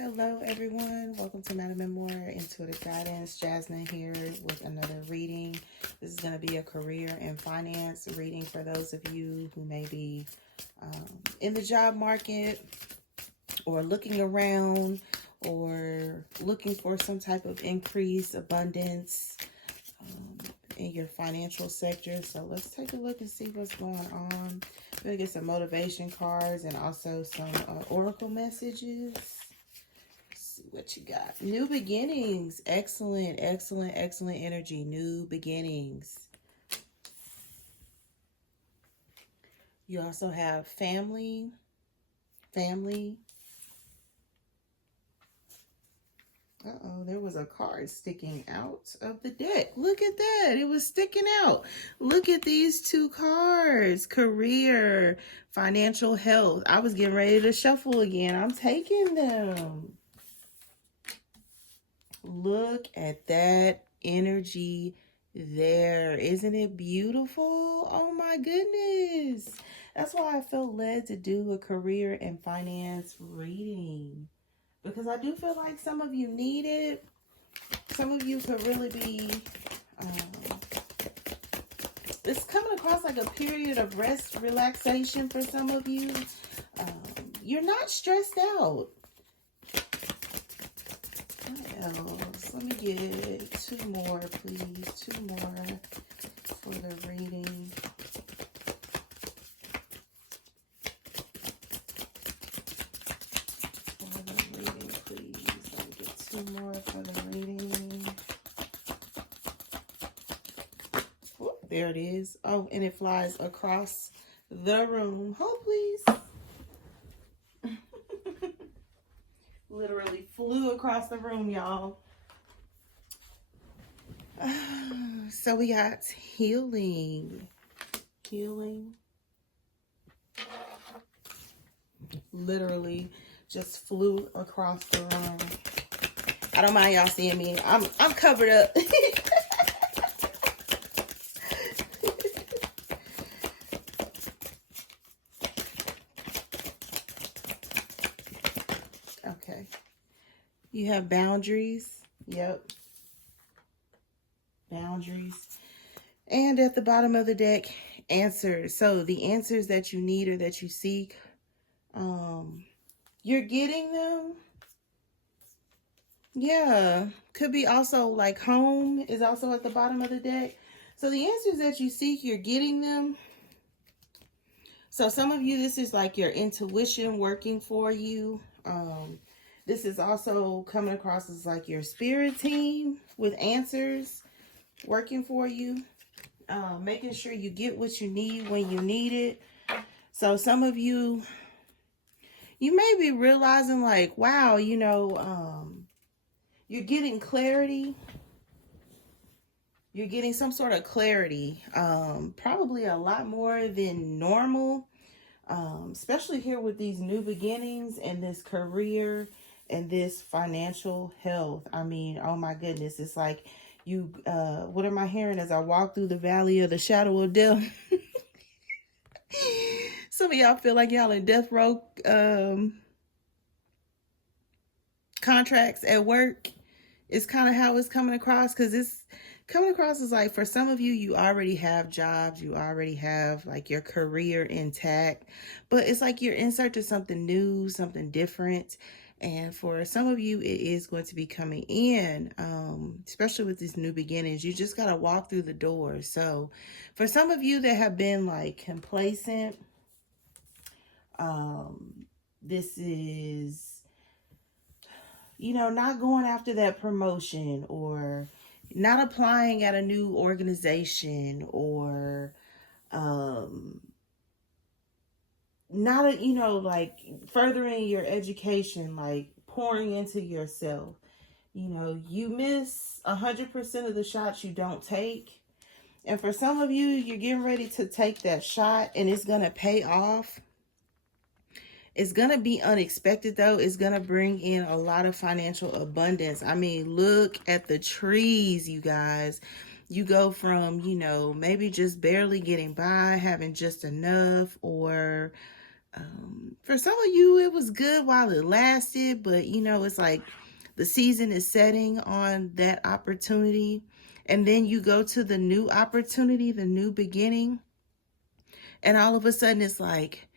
Hello everyone, welcome to MadamMemoir Intuitive Guidance. Jasmine here with another reading. This is going to be a career and finance reading for those of you who may be in the job market or looking around or looking for some type of increase, abundance in your financial sector. So let's take a look and see what's going on. I'm going to get some motivation cards and also some oracle messages. What you got? New beginnings. Excellent, excellent, excellent energy. New beginnings. You also have family. Uh-oh, there was a card sticking out of the deck. Look at that. It was sticking out. Look at these two cards. Career, financial health. I was getting ready to shuffle again. I'm taking them. Look at that energy there. Isn't it beautiful? Oh my goodness. That's why I felt led to do a career and finance reading. Because I do feel like some of you need it. Some of you could really be... it's coming across like a period of rest, relaxation for some of you. You're not stressed out. Let me get two more, please. Two more for the reading. For the reading, please. Let me get two more for the reading. Oh, there it is. Oh, and it flies across the room. Hold, please. Literally flew across the room, y'all. So we got healing. Literally just flew across the room. I don't mind y'all seeing me. I'm covered up. Okay. You have boundaries. Yep. Boundaries. And at the bottom of the deck, answers. So the answers that you need or that you seek, you're getting them. Yeah. Could be also like home is also at the bottom of the deck. So the answers that you seek, you're getting them. So some of you, this is like your intuition working for you. This is also coming across as like your spirit team with answers working for you. Making sure you get what you need when you need it. So some of you, you may be realizing like, wow, you know, you're getting clarity. You're getting some sort of clarity, probably a lot more than normal, especially here with these new beginnings and this career and this financial health. I mean, oh my goodness, it's like you, what am I hearing as I walk through the valley of the shadow of death? Some of y'all feel like y'all in death row contracts at work. It's kind of how it's coming across, because it's coming across as like for some of you, you already have jobs, you already have like your career intact, but it's like you're in search of something new, something different. And for some of you, it is going to be coming in, especially with these new beginnings. You just got to walk through the door. So for some of you that have been like complacent, this is, you know, not going after that promotion or not applying at a new organization or not, you know, like furthering your education, like pouring into yourself. You know, you miss 100% of the shots you don't take. And for some of you, you're getting ready to take that shot and it's going to pay off. It's going to be unexpected, though. It's going to bring in a lot of financial abundance. I mean, look at the trees, you guys. You go from, you know, maybe just barely getting by, having just enough, or For some of you, it was good while it lasted, but you know, it's like the season is setting on that opportunity. And then you go to the new opportunity, the new beginning. And all of a sudden, it's like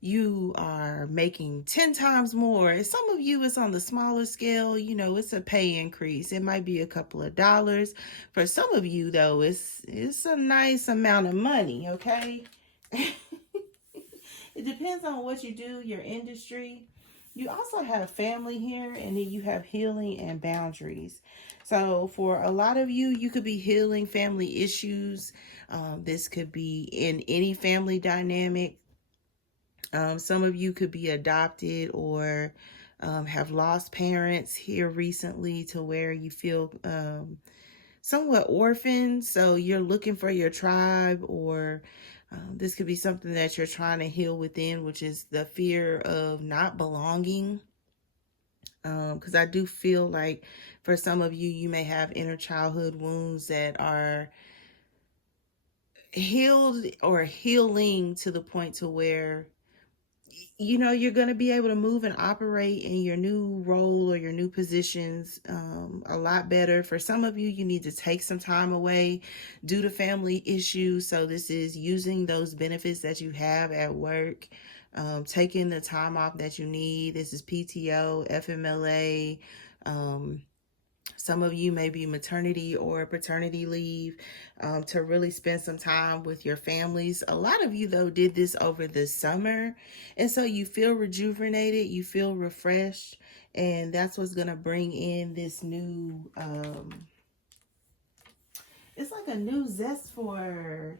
you are making 10 times more. And some of you, it's on the smaller scale. You know, it's a pay increase. It might be a couple of dollars. For some of you, though, it's a nice amount of money, okay? It depends on what you do, your industry. You also have family here, and then you have healing and boundaries. So for a lot of you, you could be healing family issues. This could be in any family dynamic. Some of you could be adopted or have lost parents here recently to where you feel somewhat orphaned. So you're looking for your tribe, or this could be something that you're trying to heal within, which is the fear of not belonging. Because I do feel like for some of you, you may have inner childhood wounds that are healed or healing to the point to where you know you're going to be able to move and operate in your new role or your new positions a lot better. For some of you, you need to take some time away due to family issues. So this is using those benefits that you have at work, taking the time off that you need. This is PTO, FMLA. Some of you may be maternity or paternity leave, to really spend some time with your families. A lot of you, though, did this over the summer. And so you feel rejuvenated, you feel refreshed. And that's what's going to bring in this new, it's like a new zest for,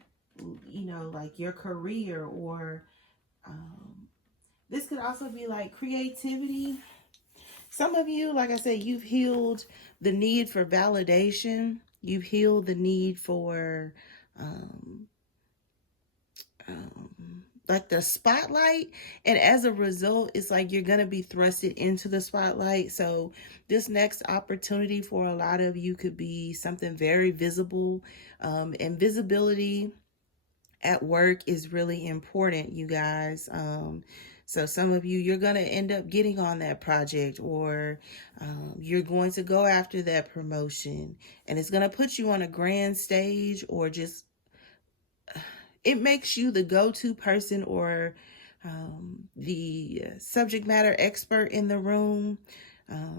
you know, like your career, or this could also be like creativity. Some of you, like I said, you've healed the need for validation. You've healed the need for like the spotlight. And as a result, it's like you're going to be thrusted into the spotlight. So this next opportunity for a lot of you could be something very visible. And visibility at work is really important, you guys. So some of you, you're going to end up getting on that project, or you're going to go after that promotion, and it's going to put you on a grand stage, or just it makes you the go-to person, or the subject matter expert in the room.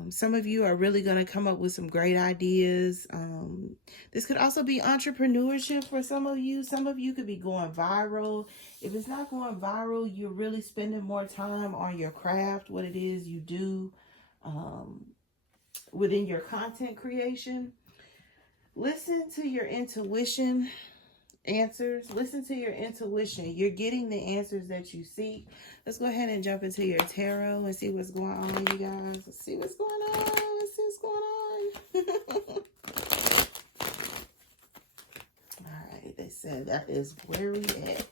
Some of you are really going to come up with some great ideas. This could also be entrepreneurship for some of you. Some of you could be going viral. If it's not going viral, you're really spending more time on your craft, what it is you do within your content creation. Listen to your intuition. Answers. Listen to your intuition. You're getting the answers that you seek. Let's go ahead and jump into your tarot and see what's going on, you guys. Let's see what's going on. Let's see what's going on. All right, they said that is where we at.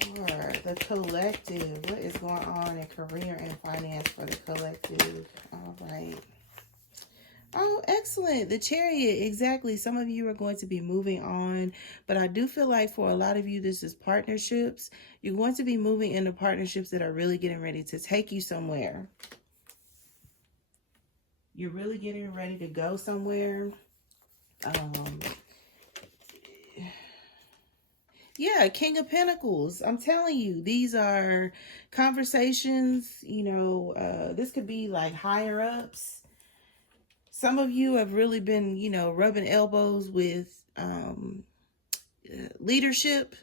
For the collective, what is going on in career and finance for the collective? All right. Oh, excellent. The Chariot, exactly. Some of you are going to be moving on, but I do feel like for a lot of you, this is partnerships. You're going to be moving into partnerships that are really getting ready to take you somewhere. You're really getting ready to go somewhere. Yeah, King of Pentacles. I'm telling you, these are conversations, you know, this could be like higher ups. Some of you have really been, you know, rubbing elbows with leadership.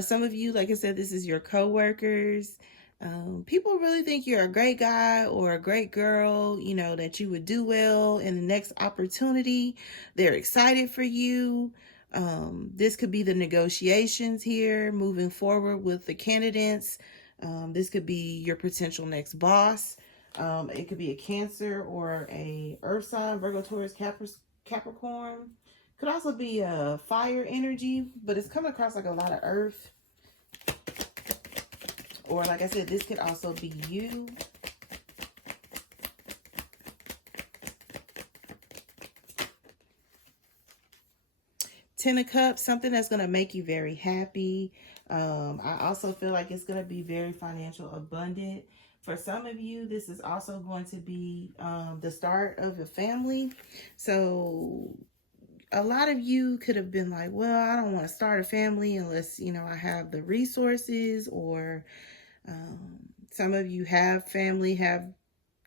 Some of you, like I said, this is your co-workers. People really think you're a great guy or a great girl, you know, that you would do well in the next opportunity. They're excited for you. This could be the negotiations here, moving forward with the candidates. This could be your potential next boss. It could be a Cancer or a Earth sign, Virgo, Taurus, Capricorn. Could also be a fire energy, but it's coming across like a lot of earth. Or like I said, this could also be you. Ten of Cups, something that's going to make you very happy. I also feel like it's going to be very financial abundant. For some of you, this is also going to be the start of a family. So a lot of you could have been like, well, I don't want to start a family unless, you know, I have the resources, or some of you have family, have,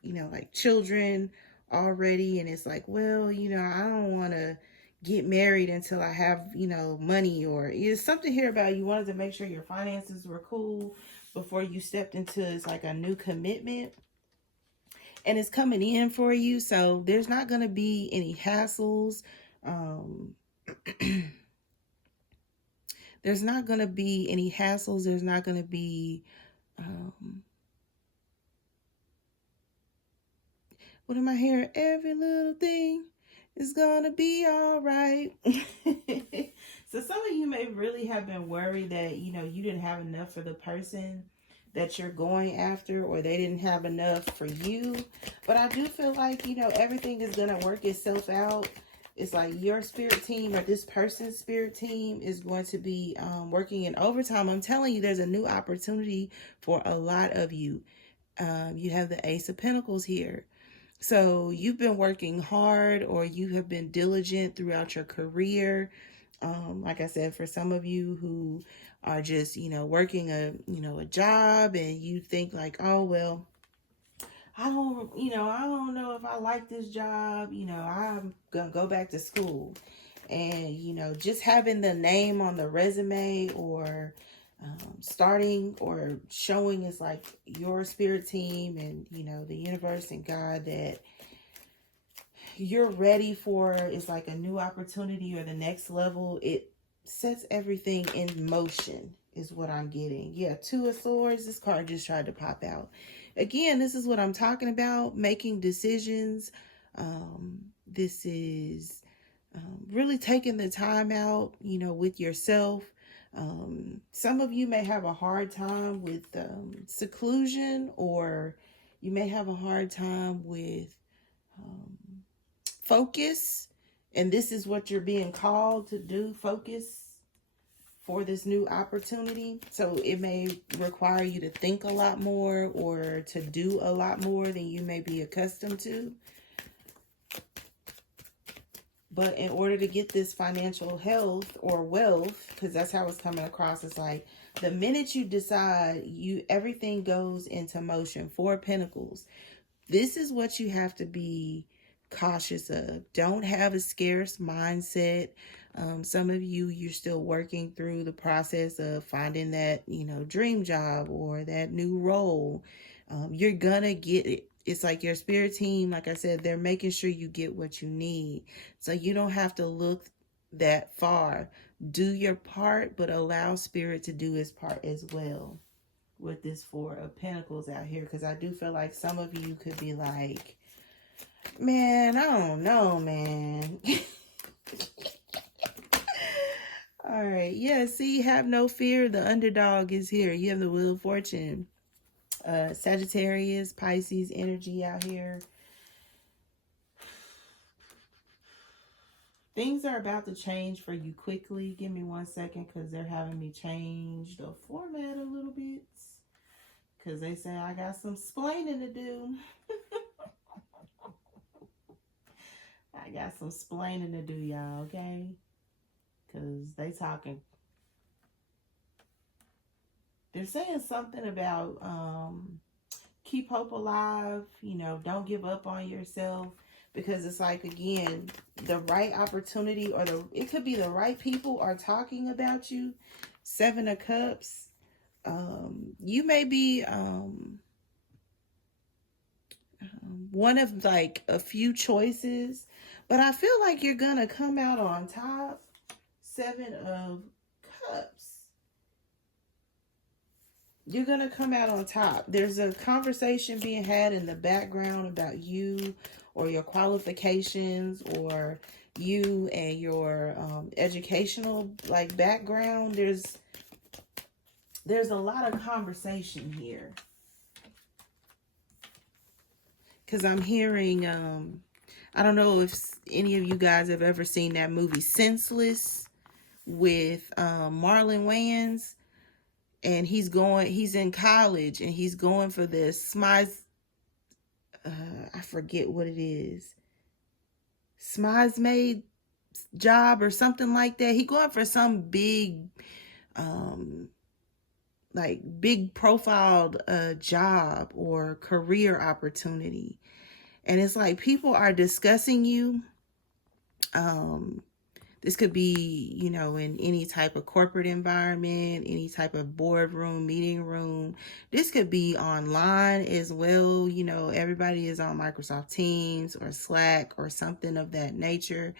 you know, like children already. And it's like, well, you know, I don't want to get married until I have, you know, money, or it's something here about you wanted to make sure your finances were cool before you stepped into, it's like a new commitment, and it's coming in for you. So there's not going to be any hassles. There's not going to be any hassles. There's not going to be, what am I hearing? Every little thing is going to be all right. So some of you may really have been worried that, you know, you didn't have enough for the person that you're going after, or they didn't have enough for you. But I do feel like, you know, everything is going to work itself out. It's like your spirit team, or this person's spirit team, is going to be working in overtime. I'm telling you, there's a new opportunity for a lot of you. You have the Ace of Pentacles here. So you've been working hard, or you have been diligent throughout your career. Like I said, for some of you who are just, you know, working a job, and you think like, oh, well, I don't know if I like this job, you know, I'm going to go back to school. And, you know, just having the name on the resume, or starting or showing is like your spirit team and, you know, the universe and God that you're ready for is like a new opportunity or the next level. It sets everything in motion is what I'm getting. Yeah, Two of Swords. This card just tried to pop out. Again, this is what I'm talking about. Making decisions. This is really taking the time out, you know, with yourself. Some of you may have a hard time with seclusion, or you may have a hard time with focus, and this is what you're being called to do, focus for this new opportunity. So it may require you to think a lot more, or to do a lot more than you may be accustomed to. But in order to get this financial health or wealth, because that's how it's coming across, it's like the minute you decide, everything goes into motion. Four of Pentacles. This is what you have to be cautious of. Don't have a scarce mindset. Some of you, you're still working through the process of finding that, you know, dream job or that new role. You're gonna get it. It's like your spirit team, like I said, they're making sure you get what you need. So you don't have to look that far. Do your part, but allow spirit to do his part as well with this Four of Pentacles out here. Because I do feel like some of you could be like, man, I don't know, man. All right. Yeah, see, have no fear. The underdog is here. You have the Wheel of Fortune. Sagittarius, Pisces energy out here. Things are about to change for you quickly. Give me 1 second, because they're having me change the format a little bit. Because they say I got some splaining to do. I got some splaining to do, y'all, okay? Because they talking. They're saying something about keep hope alive. You know, don't give up on yourself. Because it's like, again, the right opportunity, or it could be the right people are talking about you. Seven of Cups. You may be one of like a few choices, but I feel like you're gonna come out on top. Seven of Cups. You're gonna come out on top. There's a conversation being had in the background about you, or your qualifications, or you and your educational like background. There's a lot of conversation here. Because I'm hearing, I don't know if any of you guys have ever seen that movie Senseless. with Marlon Wayans, and he's in college, and he's going for this Smy's, I forget what it is, Smy's made job or something like that. He going for some big, like big profiled job or career opportunity. And it's like people are discussing you. This could be, you know, in any type of corporate environment, any type of boardroom, meeting room. This could be online as well. You know, everybody is on Microsoft Teams or Slack or something of that nature.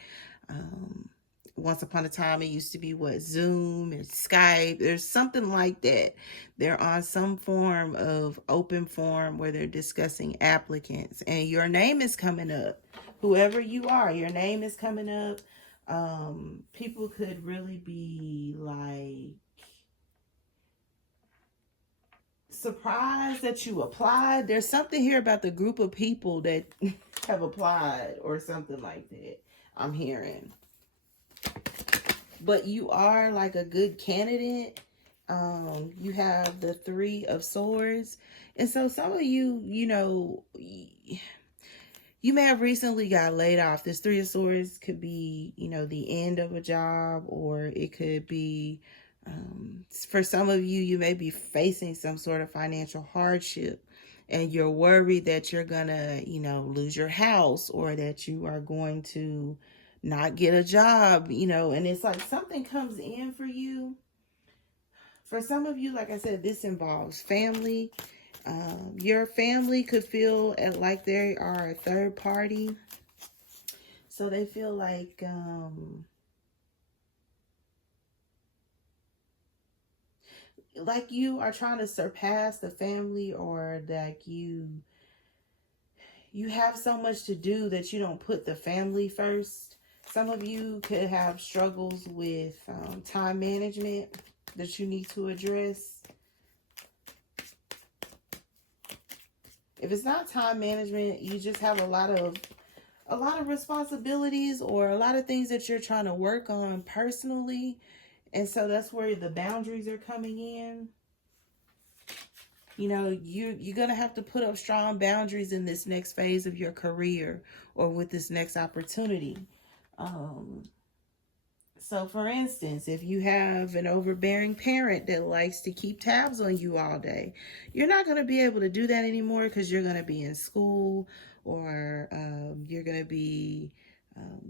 Once upon a time, it used to be Zoom and Skype. There's something like that. They're on some form of open forum where they're discussing applicants, and your name is coming up. Whoever you are, your name is coming up. People could really be like surprised that you applied. There's something here about the group of people that have applied or something like that, I'm hearing. But you are like a good candidate. You have the 3 of Swords. And so some of you, you know, you may have recently got laid off. This 3 of Swords could be, you know, the end of a job, or it could be, for some of you, you may be facing some sort of financial hardship, and you're worried that you're gonna, you know, lose your house, or that you are going to not get a job, you know, and it's like something comes in for you. For some of you, like I said, this involves family. Your family could feel like they are a third party. So they feel like you are trying to surpass the family, or like you have so much to do that you don't put the family first. Some of you could have struggles with time management that you need to address. If it's not time management, you just have a lot of responsibilities, or a lot of things that you're trying to work on personally. And so that's where the boundaries are coming in. You know, you're going to have to put up strong boundaries in this next phase of your career, or with this next opportunity. So for instance, if you have an overbearing parent that likes to keep tabs on you all day, you're not going to be able to do that anymore, because you're going to be in school, or you're going to be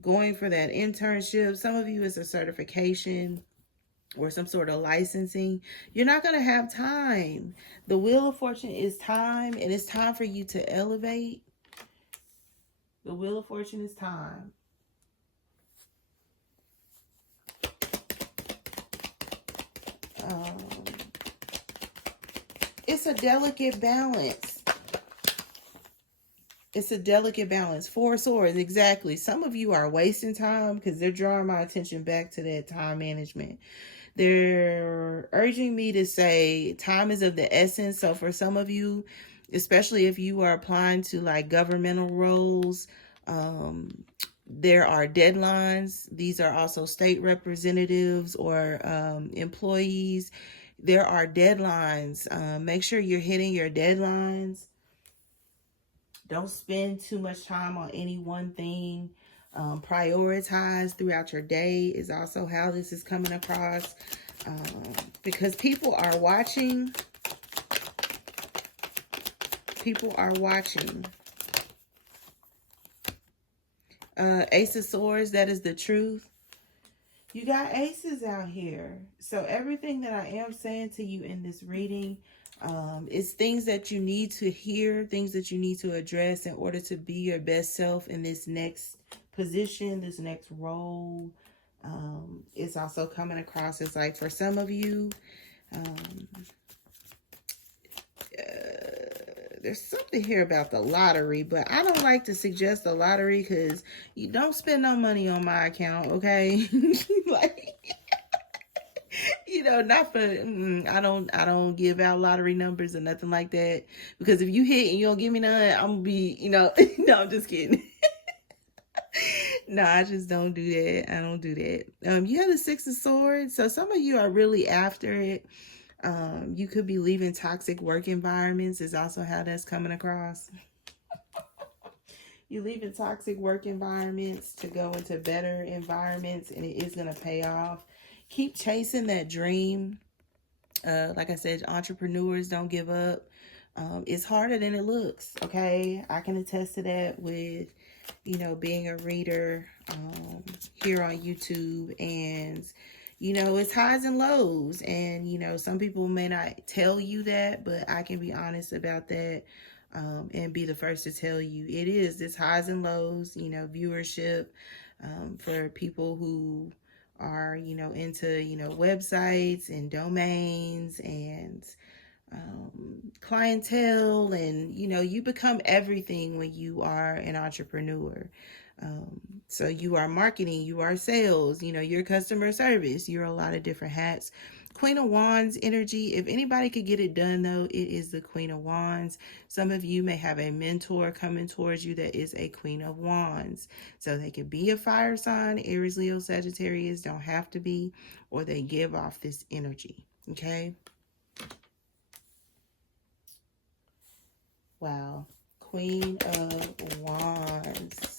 going for that internship. Some of you is a certification or some sort of licensing. You're not going to have time. The Wheel of Fortune is time, and it's time for you to elevate. The Wheel of Fortune is time. It's a delicate balance. It's a delicate balance. 4 swords, exactly. Some of you are wasting time, because they're drawing my attention back to that time management. They're urging me to say time is of the essence. So for some of you, especially if you are applying to like governmental roles, there are deadlines. These are also state representatives or employees. There are deadlines. Make sure you're hitting your deadlines. Don't spend too much time on any one thing. Prioritize throughout your day is also how this is coming across. Because people are watching. People are watching. Ace of Swords, that is the truth. You got aces out here. So everything that I am saying to you in this reading is things that you need to hear, things that you need to address in order to be your best self in this next position, this next role. It's also coming across as like, for some of you, there's something here about the lottery, but I don't like to suggest the lottery, because you don't spend no money on my account, okay? Like, you know, not for, I don't give out lottery numbers or nothing like that, because if you hit and you don't give me none, I'm gonna be, you know, no, I'm just kidding. No, I just don't do that. I don't do that. You have the Six of Swords, so some of you are really after it. You could be leaving toxic work environments is also how that's coming across. You leaving toxic work environments to go into better environments, and it is going to pay off. Keep chasing that dream. Like I said, entrepreneurs don't give up. It's harder than it looks. Okay, I can attest to that with, being a reader here on YouTube, and it's highs and lows, and some people may not tell you that, but I can be honest about that. And be the first to tell you it's highs and lows, viewership, for people who are, into, websites and domains and clientele, and you become everything when you are an entrepreneur. So you are marketing, you are sales, you're customer service, you're a lot of different hats. Queen of Wands energy, if anybody could get it done though, it is the Queen of Wands. Some of you may have a mentor coming towards you that is a Queen of Wands, so they could be a fire sign. Aries, Leo, Sagittarius, don't have to be, or they give off this energy. Okay. Wow. Queen of Wands.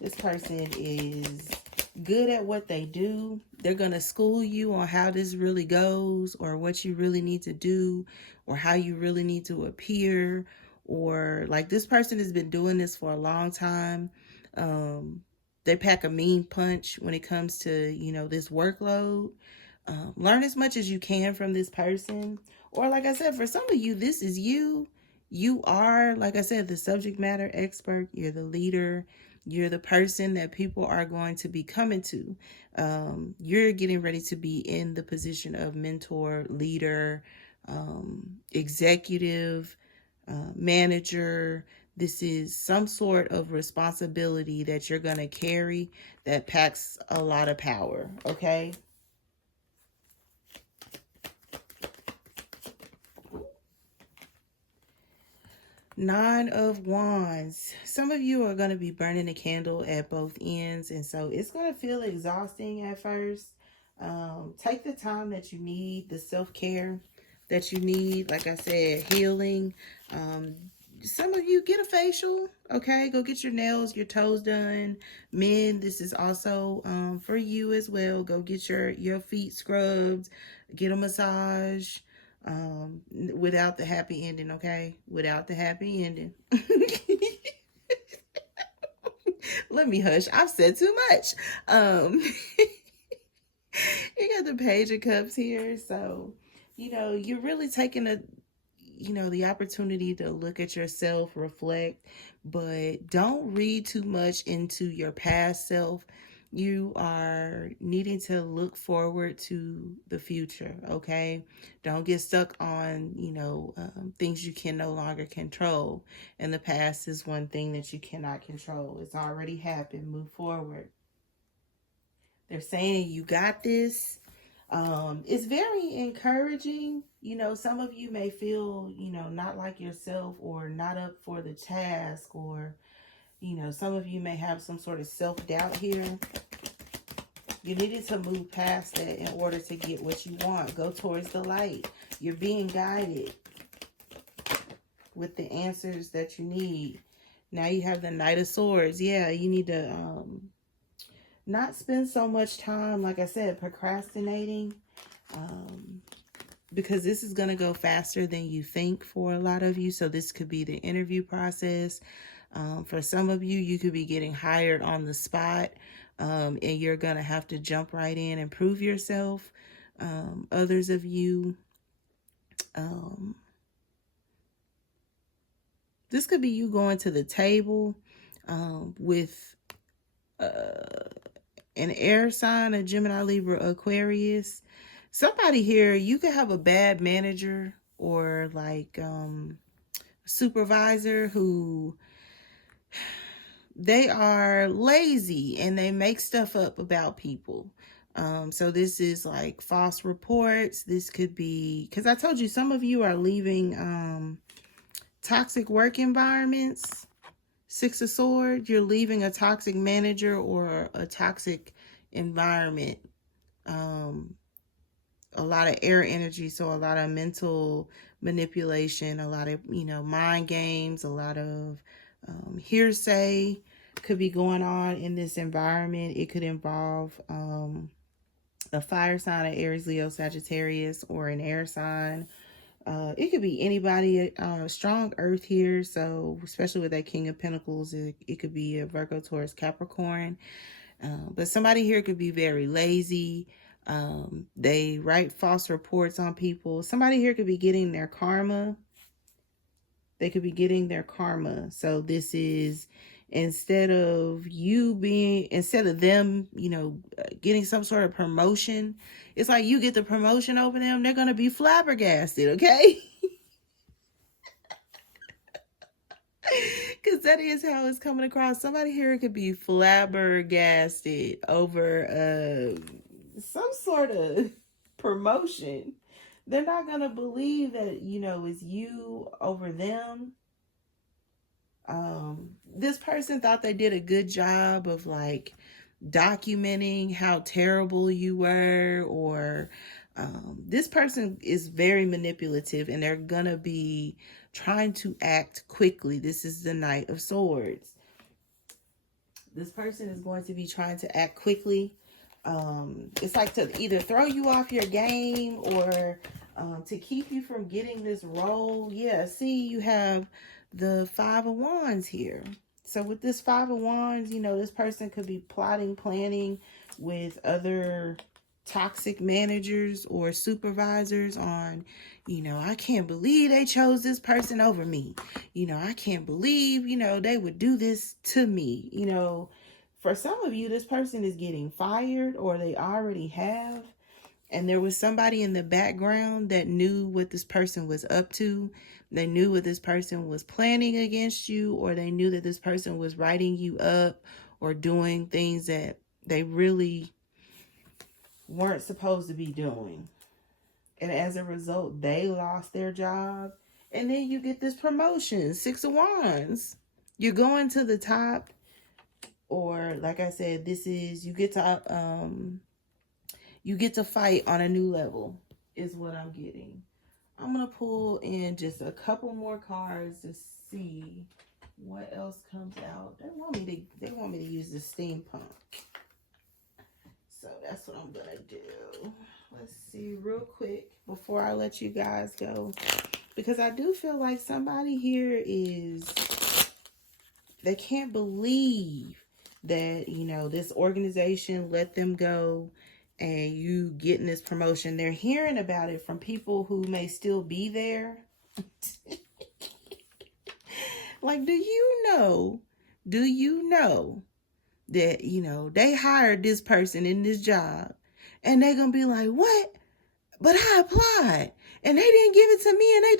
This person is good at what they do. They're going to school you on how this really goes, or what you really need to do, or how you really need to appear. Or like, this person has been doing this for a long time. They pack a mean punch when it comes to, this workload. Learn as much as you can from this person. Or like I said, for some of you, this is you. You are, like I said, the subject matter expert. You're the leader. You're the person that people are going to be coming to. You're getting ready to be in the position of mentor, leader, executive, manager. This is some sort of responsibility that you're going to carry that packs a lot of power. Okay. Nine of Wands. Some of you are going to be burning a candle at both ends, and so it's going to feel exhausting at first. Take the time that you need, the self-care that you need. Like I said, healing. Some of you get a facial. Okay, go get your nails, your toes done. Men, this is also for you as well. Go get your feet scrubbed, get a massage. Without the happy ending, okay? Without the happy ending. Let me hush. I've said too much. You got the Page of Cups here. So, you're really taking the opportunity to look at yourself, reflect, but don't read too much into your past self. You are needing to look forward to the future, okay? Don't get stuck on, things you can no longer control. And the past is one thing that you cannot control. It's already happened. Move forward. They're saying you got this. It's very encouraging. Some of you may feel, not like yourself, or not up for the task, or, some of you may have some sort of self-doubt here. You needed to move past that in order to get what you want. Go towards the light. You're being guided with the answers that you need. Now you have the Knight of Swords. Yeah, you need to not spend so much time, like I said, procrastinating, because this is going to go faster than you think for a lot of you. So this could be the interview process. For some of you, you could be getting hired on the spot, and you're going to have to jump right in and prove yourself. Others of you, this could be you going to the table with an air sign, a Gemini, Libra, Aquarius. Somebody here, you could have a bad manager or like supervisor who they are lazy and they make stuff up about people. So this is like false reports. This could be, because I told you some of you are leaving toxic work environments. Six of Swords, you're leaving a toxic manager or a toxic environment. A lot of air energy, so a lot of mental manipulation, a lot of, mind games, a lot of hearsay could be going on in this environment. It could involve a fire sign, an Aries, Leo, Sagittarius, or an air sign. It could be anybody, strong earth here. So especially with that King of Pentacles, it could be a Virgo, Taurus, Capricorn. But somebody here could be very lazy. They write false reports on people. Somebody here could be getting their karma. They could be getting their karma. So this is, instead of them, getting some sort of promotion, it's like you get the promotion over them, they're going to be flabbergasted, okay? Because that is how it's coming across. Somebody here could be flabbergasted over some sort of promotion. They're not going to believe that, it's you over them. This person thought they did a good job of like documenting how terrible you were, or this person is very manipulative and they're going to be trying to act quickly. This is the Knight of Swords. This person is going to be trying to act quickly. It's like to either throw you off your game or to keep you from getting this role. Yeah, see, you have the Five of Wands here. So with this Five of Wands, this person could be plotting, planning with other toxic managers or supervisors on, I can't believe they chose this person over me. I can't believe, they would do this to me. For some of you, this person is getting fired or they already have. And there was somebody in the background that knew what this person was up to. They knew what this person was planning against you, or they knew that this person was writing you up or doing things that they really weren't supposed to be doing. And as a result, they lost their job. And then you get this promotion, Six of Wands. You're going to the top, or like I said, this is, you get to fight on a new level is what I'm getting. I'm going to pull in just a couple more cards to see what else comes out. They want me to use the steampunk. So that's what I'm going to do. Let's see real quick before I let you guys go. Because I do feel like somebody here they can't believe that, this organization let them go and you getting this promotion. They're hearing about it from people who may still be there. Like, do you know that, they hired this person in this job and they're going to be like, what? But I applied and they didn't give it to me and they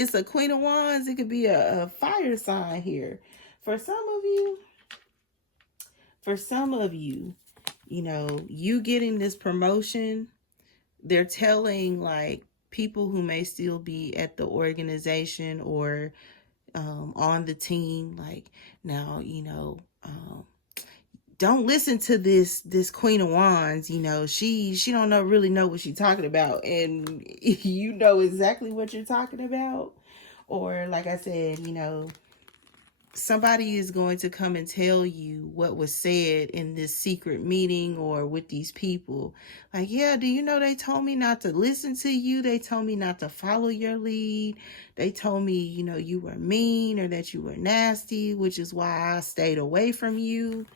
It's a Queen of Wands. It could be a fire sign here. For some of you, you getting this promotion, they're telling like people who may still be at the organization or on the team, like, now, don't listen to this Queen of Wands. She don't really know what she's talking about, and you know exactly what you're talking about. Or like I said, somebody is going to come and tell you what was said in this secret meeting or with these people. Like, yeah, do you know they told me not to listen to you? They told me not to follow your lead. They told me, you were mean or that you were nasty, which is why I stayed away from you.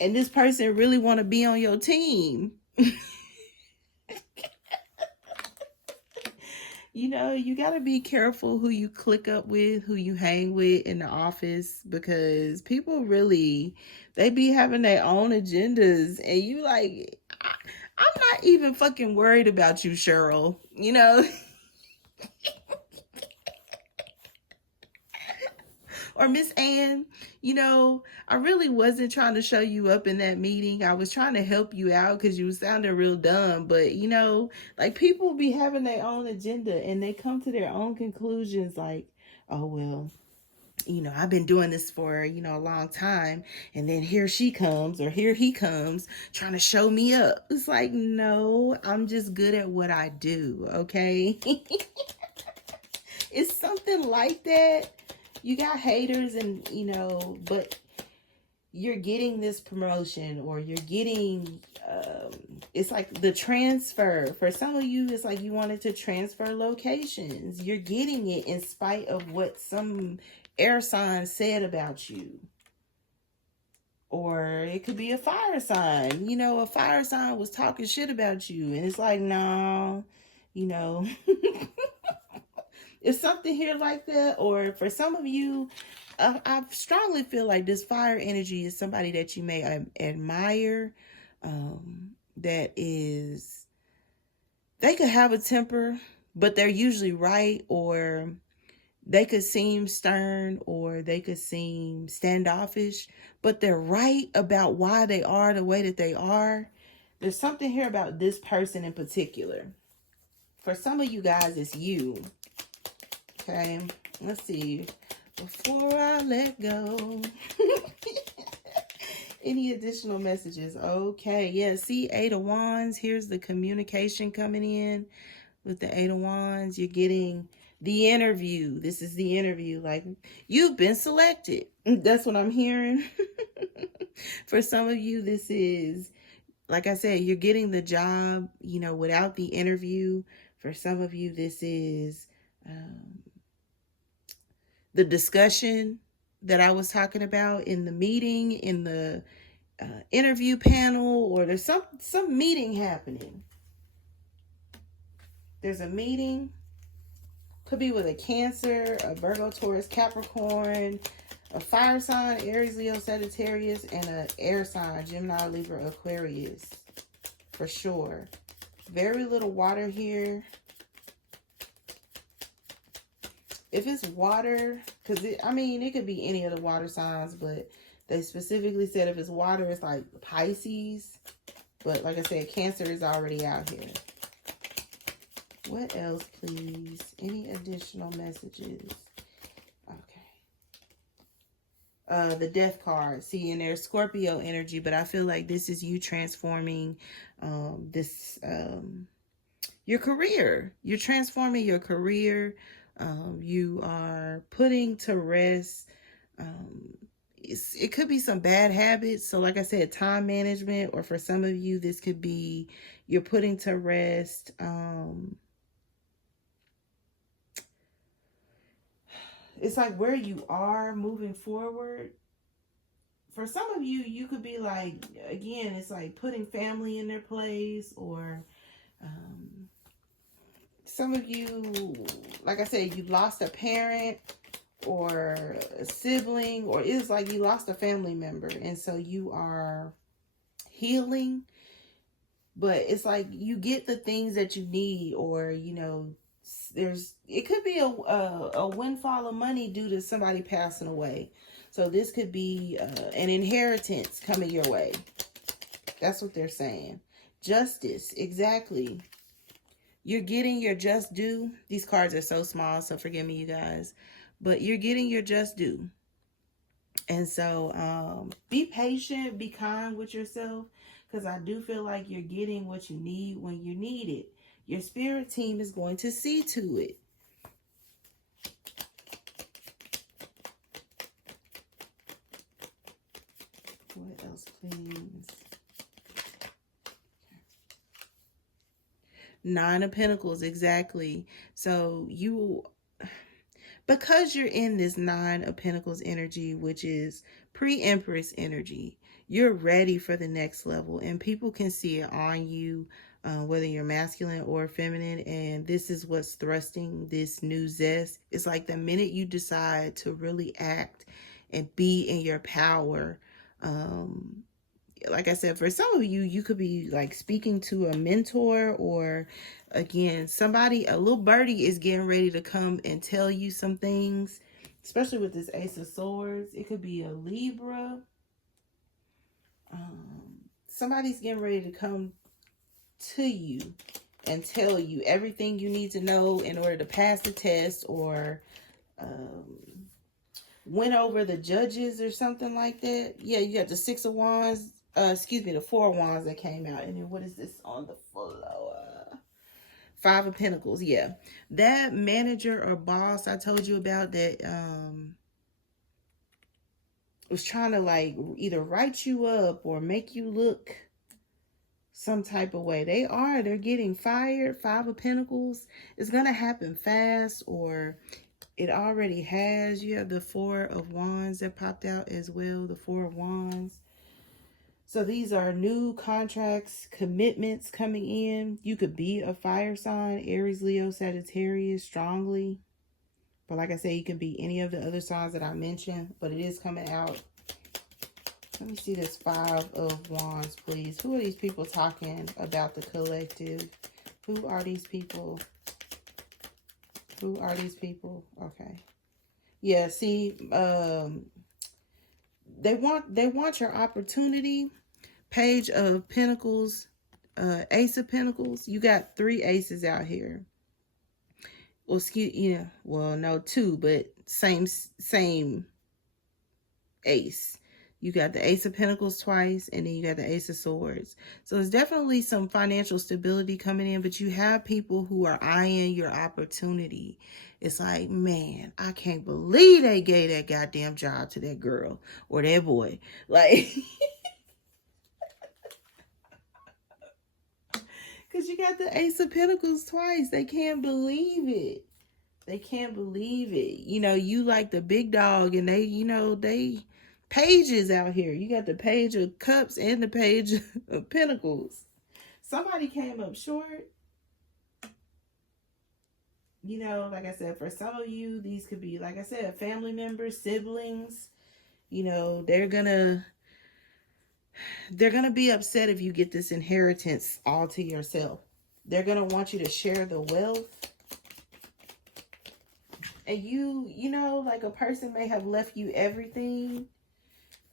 And this person really want to be on your team. You got to be careful who you click up with, who you hang with in the office, because people really, they be having their own agendas. And you like, I'm not even fucking worried about you, Cheryl. Or Miss Ann, I really wasn't trying to show you up in that meeting. I was trying to help you out because you were sounding real dumb. But, like, people be having their own agenda and they come to their own conclusions like, oh, well, you know, I've been doing this for, you know, a long time. And then here she comes, or here he comes trying to show me up. It's like, no, I'm just good at what I do. Okay. It's something like that. You got haters and, you know, but you're getting this promotion, or you're getting, it's like the transfer. For some of you, it's like you wanted to transfer locations. You're getting it in spite of what some air sign said about you. Or it could be a fire sign. You know, a fire sign was talking shit about you. And it's like, no, you know. It's something here like that. Or for some of you, I strongly feel like this fire energy is somebody that you may admire. That is, they could have a temper, but they're usually right. Or they could seem stern, or they could seem standoffish, but they're right about why they are the way that they are. There's something here about this person in particular. For some of you guys, it's you. Okay, let's see. Before I let go. Any additional messages? Okay, yeah, see, Eight of Wands. Here's the communication coming in with the Eight of Wands. You're getting the interview. This is the interview. Like, you've been selected. That's what I'm hearing. For some of you, this is, like I said, you're getting the job, you know, without the interview. For some of you, this is the discussion that I was talking about in the meeting, in the interview panel, or there's some meeting happening. There's a meeting. Could be with a Cancer, a Virgo, Taurus, Capricorn, a fire sign, Aries, Leo, Sagittarius, and an air sign, Gemini, Libra, Aquarius. For sure. Very little water here. If it's water, because I mean, it could be any of the water signs, but they specifically said if it's water, it's like Pisces. But like I said, Cancer is already out here. What else, please? Any additional messages? Okay. The Death card. See, and there's Scorpio energy, but I feel like this is you transforming your career. You're transforming your career. You are putting to rest. It could be some bad habits. So like I said, time management, or for some of you, this could be you're putting to rest. It's like where you are moving forward. For some of you, you could be like, again, it's like putting family in their place, or some of you, like I said, you lost a parent or a sibling, or it's like you lost a family member. And so you are healing, but it's like you get the things that you need, or, you know, it could be a windfall of money due to somebody passing away. So this could be an inheritance coming your way. That's what they're saying. Justice, exactly. You're getting your just due. These cards are so small, so forgive me, you guys. But you're getting your just due. And so be patient, be kind with yourself, because I do feel like you're getting what you need when you need it. Your spirit team is going to see to it. What else, please? Nine of Pentacles, exactly. So because you're in this Nine of Pentacles energy, which is pre-Empress energy, you're ready for the next level, and people can see it on you, whether you're masculine or feminine. And this is what's thrusting this new zest. It's like the minute you decide to really act and be in your power, like I said, for some of you, you could be like speaking to a mentor, or again, somebody, a little birdie is getting ready to come and tell you some things, especially with this Ace of Swords. It could be a Libra. Somebody's getting ready to come to you and tell you everything you need to know in order to pass the test, or went over the judges or something like that. Yeah, you got the Six of Wands. Excuse me, the Four of Wands that came out. And then what is this on the floor? Five of Pentacles. Yeah, that manager or boss I told you about that was trying to like either write you up or make you look some type of way. They're getting fired. Five of Pentacles. It's gonna happen fast, or it already has. You have the Four of Wands that popped out as well. The Four of Wands. So these are new contracts, commitments coming in. You could be a fire sign, Aries, Leo, Sagittarius, strongly. But like I said, you can be any of the other signs that I mentioned, but it is coming out. Let me see this Five of Wands, please. Who are these people talking about the collective? Who are these people? Who are these people? Okay. Yeah, see, they want your opportunity. Page of Pentacles, Ace of Pentacles. You got three aces out here. Well, well, no, two, but same ace. You got the Ace of Pentacles twice, and then you got the Ace of Swords. So there's definitely some financial stability coming in, but you have people who are eyeing your opportunity. It's like, man, I can't believe they gave that goddamn job to that girl or that boy. Like, because you got the Ace of Pentacles twice. They can't believe it. They can't believe it. You know, you like the big dog, and they pages out here. You got the Page of Cups and the Page of Pentacles. Somebody came up short. You know, like I said, for some of you, these could be, like I said, family members, siblings. You know, they're gonna be upset if you get this inheritance all to yourself. They're gonna want you to share the wealth. And you know, like a person may have left you everything,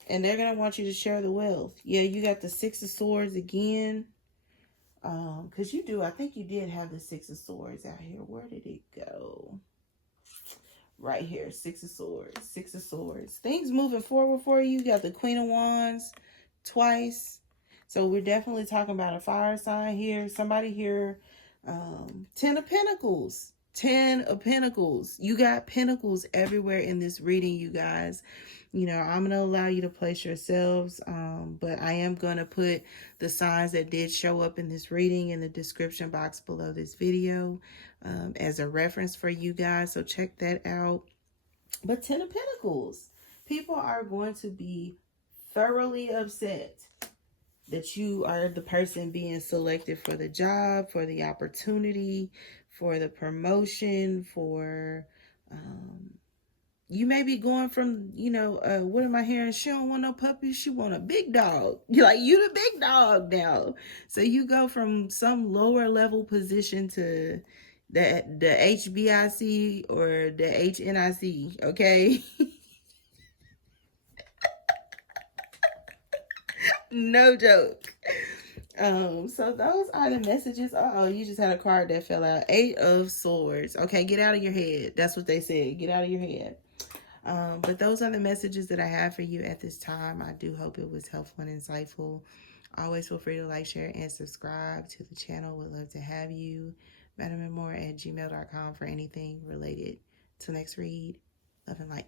and they're going to want you to share the wealth. Yeah, you got the Six of Swords again. Because I think you did have the Six of Swords out here. Where did it go? Right here, Six of Swords. Six of Swords. Things moving forward for you. You got the Queen of Wands twice. So we're definitely talking about a fire sign here. Somebody here, 10 of Pentacles. 10 of Pentacles. You got pentacles everywhere in this reading, you guys. You know, I'm going to allow you to place yourselves, but I am going to put the signs that did show up in this reading in the description box below this video as a reference for you guys. So check that out. But 10 of Pentacles. People are going to be thoroughly upset that you are the person being selected for the job, for the opportunity, for the promotion, for you may be going from, what am I hearing? She don't want no puppy. She want a big dog. You're like, you the big dog now. So you go from some lower level position to the HBIC or the HNIC, okay? No joke. So those are the messages. You just had a card that fell out. Eight of Swords. Okay, get out of your head. That's what they said. Get out of your head. But those are the messages that I have for you at this time. I do hope it was helpful and insightful. Always feel free to like, share, and subscribe to the channel. Would love to have you. MadamMemoir@gmail.com for anything related. Till next read. Love and light.